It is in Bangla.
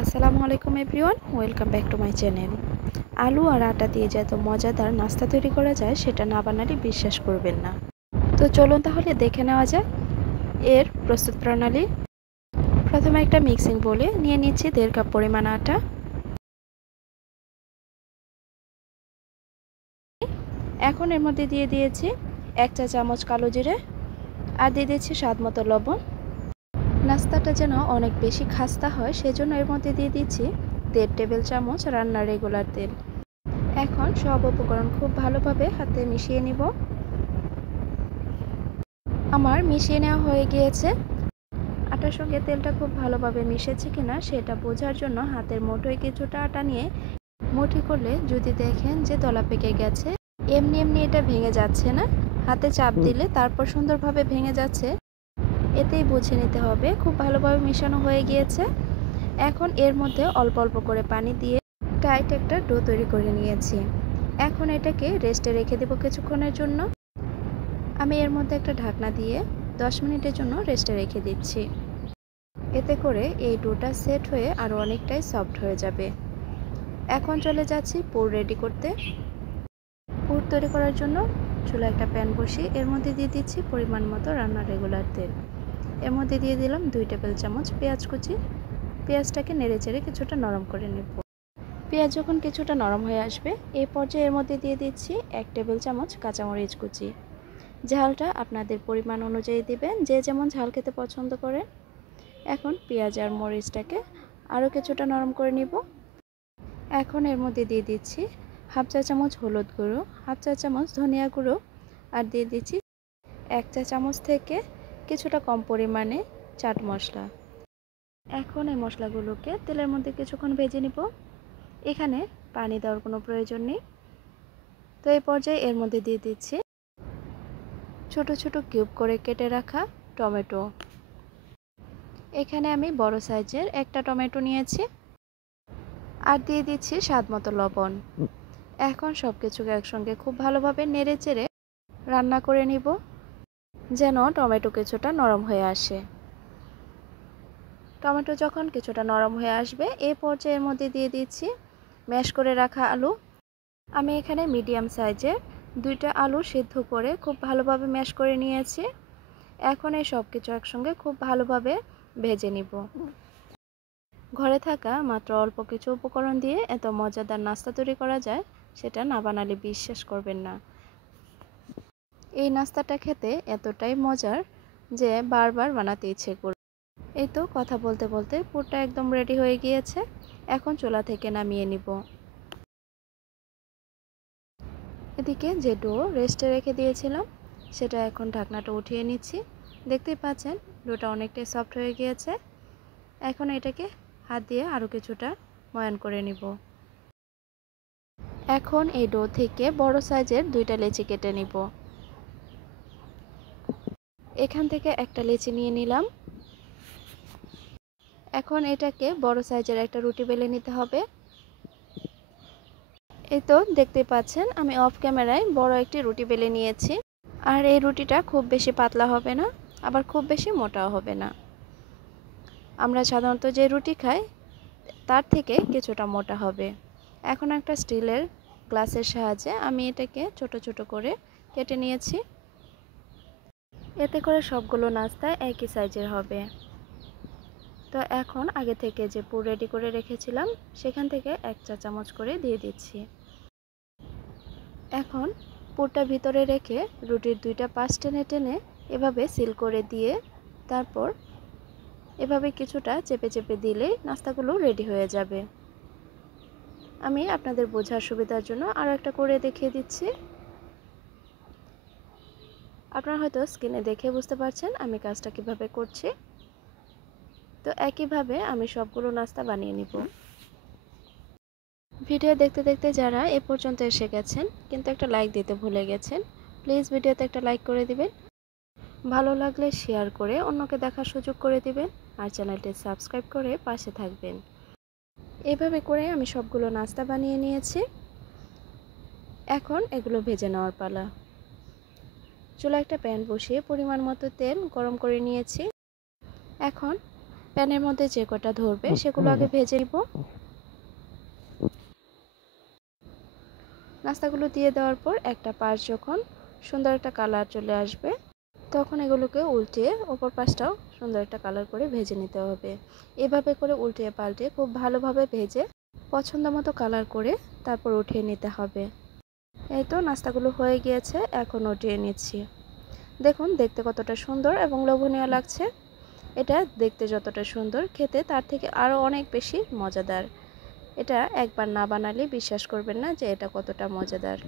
আসসালামু আলাইকুম everyone, welcome back to my channel. আলু আর আটা দিয়ে যে এত মজাদার নাস্তা তৈরি করা যায় সেটা না বানালে বিশ্বাস করবেন না। তো চলুন তাহলে দেখে নেওয়া যাক এর প্রস্তুত প্রণালী। প্রথমে একটা মিক্সিং বোলে নিয়ে নিচ্ছি 1.5 কাপ পরিমাণ আটা। এখন এর মধ্যে দিয়ে দিয়েছি 1 চা চামচ কালো জিরে আর দিয়ে দিচ্ছি স্বাদ মতো লবণ। নাস্তাটা যেন অনেক বেশি খাস্তা হয় সেজন্য এর মধ্যে দিয়ে দিচ্ছি 1.5 টেবিল চামচ রান্নার রেগুলার তেল। এখন সব উপকরণ খুব ভালোভাবে হাতে মিশিয়ে নিব। আমার মিশিয়ে নেওয়া হয়ে গিয়েছে। আটার সঙ্গে তেলটা খুব ভালোভাবে মিশেছে কিনা সেটা বোঝার জন্য হাতের মুঠোয় কিছুটা আটা নিয়ে মুঠি করলে যদি দেখেন যে দলা পেকে গেছে, এমনি এমনি এটা ভেঙে যাচ্ছে না, হাতে চাপ দিলে তারপর সুন্দরভাবে ভেঙে যাচ্ছে, এতেই বুঝে নিতে হবে খুব ভালোভাবে মেশানো হয়ে গিয়েছে। এখন এর মধ্যে অল্প অল্প করে পানি দিয়ে টাইট একটা ডো তৈরি করে নিয়েছি। এখন এটাকে রেস্টে রেখে দেব কিছুক্ষণের জন্য। আমি এর মধ্যে একটা ঢাকনা দিয়ে 10 মিনিটের জন্য রেস্টে রেখে দিচ্ছি। এতে করে এই ডোটা সেট হয়ে আরও অনেকটাই সফট হয়ে যাবে। এখন চলে যাচ্ছি পুর রেডি করতে। পুর তৈরি করার জন্য চুলায় একটা প্যান বসিয়ে এর মধ্যে দিয়ে দিচ্ছি পরিমাণ মতো রান্নার রেগুলার তেল। এর মধ্যে দিয়ে দিলাম 2 টেবিল চামচ পেঁয়াজ কুচি। পেঁয়াজটাকে নেড়েচেড়ে কিছুটা নরম করে নেব। পেঁয়াজ যখন কিছুটা নরম হয়ে আসবে এই পর্যায়ে এর মধ্যে দিয়ে দিচ্ছি 1 টেবিল চামচ কাঁচামরিচ কুচি। ঝালটা আপনাদের পরিমাণ অনুযায়ী দিবেন, যে যেমন ঝাল খেতে পছন্দ করে। এখন পেঁয়াজ আর মরিচটাকে আরও কিছুটা নরম করে নিব। এখন এর মধ্যে দিয়ে দিচ্ছি 1/2 চা চামচ হলুদ গুঁড়ো, 1/2 চা চামচ ধনিয়া গুঁড়ো আর দিয়ে দিচ্ছি 1 চা চামচ থেকে কিছুটা কম পরিমাণে চাট মশলা। এখন এই মশলাগুলোকে তেলের মধ্যে কিছুক্ষণ ভেজে নিব। এখানে পানি দেওয়ার কোনো প্রয়োজন নেই। তো এই পর্যায়ে এর মধ্যে দিয়ে দিচ্ছি ছোট ছোট কিউব করে কেটে রাখা টমেটো। এখানে আমি বড় সাইজের একটা টমেটো নিয়েছি আর দিয়ে দিচ্ছি স্বাদ মতো লবণ। এখন সব কিছুকে একসঙ্গে খুব ভালোভাবে নেড়ে চেড়ে রান্না করে নিব যেন টমেটো কিছুটা নরম হয়ে আসে। টমেটো যখন কিছুটা নরম হয়ে আসবে এই পর্যায়ের মধ্যে দিয়ে দিচ্ছি ম্যাশ করে রাখা আলু। আমি এখানে মিডিয়াম সাইজের 2টা আলু সিদ্ধ করে খুব ভালোভাবে ম্যাশ করে নিয়েছি। এখন এই সব কিছু একসঙ্গে খুব ভালোভাবে ভেজে নিব। ঘরে থাকা মাত্র অল্প কিছু উপকরণ দিয়ে এত মজাদার নাস্তা তৈরি করা যায় সেটা না বানালে বিশ্বাস করবেন না। এই নাস্তাটা খেতে এতটাই মজার যে বারবার বানাতে ইচ্ছে করবে। এই তো কথা বলতে বলতে পুরটা একদম রেডি হয়ে গিয়েছে। এখন চুলা থেকে নামিয়ে নিব। এদিকে যে ডো রেস্টে রেখে দিয়েছিলাম সেটা এখন ঢাকনাটা উঠিয়ে নিচ্ছি। দেখতেই পাচ্ছেন ডোটা অনেকটাই সফট হয়ে গিয়েছে। এখন এটাকে হাত দিয়ে আরও কিছুটা ময়ান করে নিব। এখন এই ডো থেকে বড় সাইজের 2টা লেচি কেটে নিব। এখান থেকে একটা লেচি নিয়ে নিলাম। এখন এটাকে বড় সাইজের একটা রুটি বেলে নিতে হবে। এই তো দেখতে পাচ্ছেন আমি অফ ক্যামেরায় বড় একটি রুটি বেলে নিয়েছি। আর এই রুটিটা খুব বেশি পাতলা হবে না, আবার খুব বেশি মোটাও হবে না। আমরা সাধারণত যে রুটি খাই তার থেকে কিছুটা মোটা হবে। এখন একটা স্টিলের গ্লাসের সাহায্যে আমি এটাকে ছোট ছোট করে কেটে নিয়েছি। এতে করে সবগুলো নাস্তা একই সাইজের হবে। তো এখন আগে থেকে যে পুর রেডি করে রেখেছিলাম সেখান থেকে 1 চা চামচ করে দিয়ে দিচ্ছি। এখন পুরটা ভিতরে রেখে রুটির 2টা পাশ টেনে টেনে এভাবে সিল করে দিয়ে তারপর এভাবে কিছুটা চেপে চেপে দিলেই নাস্তাগুলো রেডি হয়ে যাবে। আমি আপনাদের বোঝার সুবিধার জন্য আরও একটা করে দেখিয়ে দিচ্ছি। আপনারা হয়তো স্ক্রিনে দেখে বুঝতে পারছেন আমি কাজটা কিভাবে করছি। তো একইভাবে আমি সবগুলো নাস্তা বানিয়ে নিব। ভিডিও দেখতে দেখতে যারা এ পর্যন্ত এসে গেছেন কিন্তু একটা লাইক দিতে ভুলে গেছেন, প্লিজ ভিডিওতে একটা লাইক করে দিবেন। ভালো লাগলে শেয়ার করে অন্যকে দেখার সুযোগ করে দিবেন আর চ্যানেলটি সাবস্ক্রাইব করে পাশে থাকবেন। এভাবে করে আমি সবগুলো নাস্তা বানিয়ে নিয়েছি। এখন এগুলো ভেজে নেওয়ার পালা। চুলায় একটা প্যান বসিয়ে পরিমাণ মতো তেল গরম করে নিয়েছি। এখন প্যানের মধ্যে যে কটা ধরবে সেগুলো আগে ভেজে নিব। নাস্তাগুলো দিয়ে দেওয়ার পর একটা পাশ যখন সুন্দর একটা কালার চলে আসবে তখন এগুলোকে উল্টিয়ে অপর পাশটাও সুন্দর একটা কালার করে ভেজে নিতে হবে। এভাবে করে উল্টিয়ে পাল্টে খুব ভালোভাবে ভেজে পছন্দ মতো কালার করে তারপর উঠিয়ে নিতে হবে। এই তো নাস্তাগুলো হয়ে গিয়েছে, এখন উঠিয়ে নিচ্ছি। দেখুন দেখতে কতটা সুন্দর এবং লোভনীয় লাগছে। এটা দেখতে যতটা সুন্দর, খেতে তার থেকে আরও অনেক বেশি মজাদার। এটা একবার না বানালে বিশ্বাস করবেন না যে এটা কতটা মজাদার।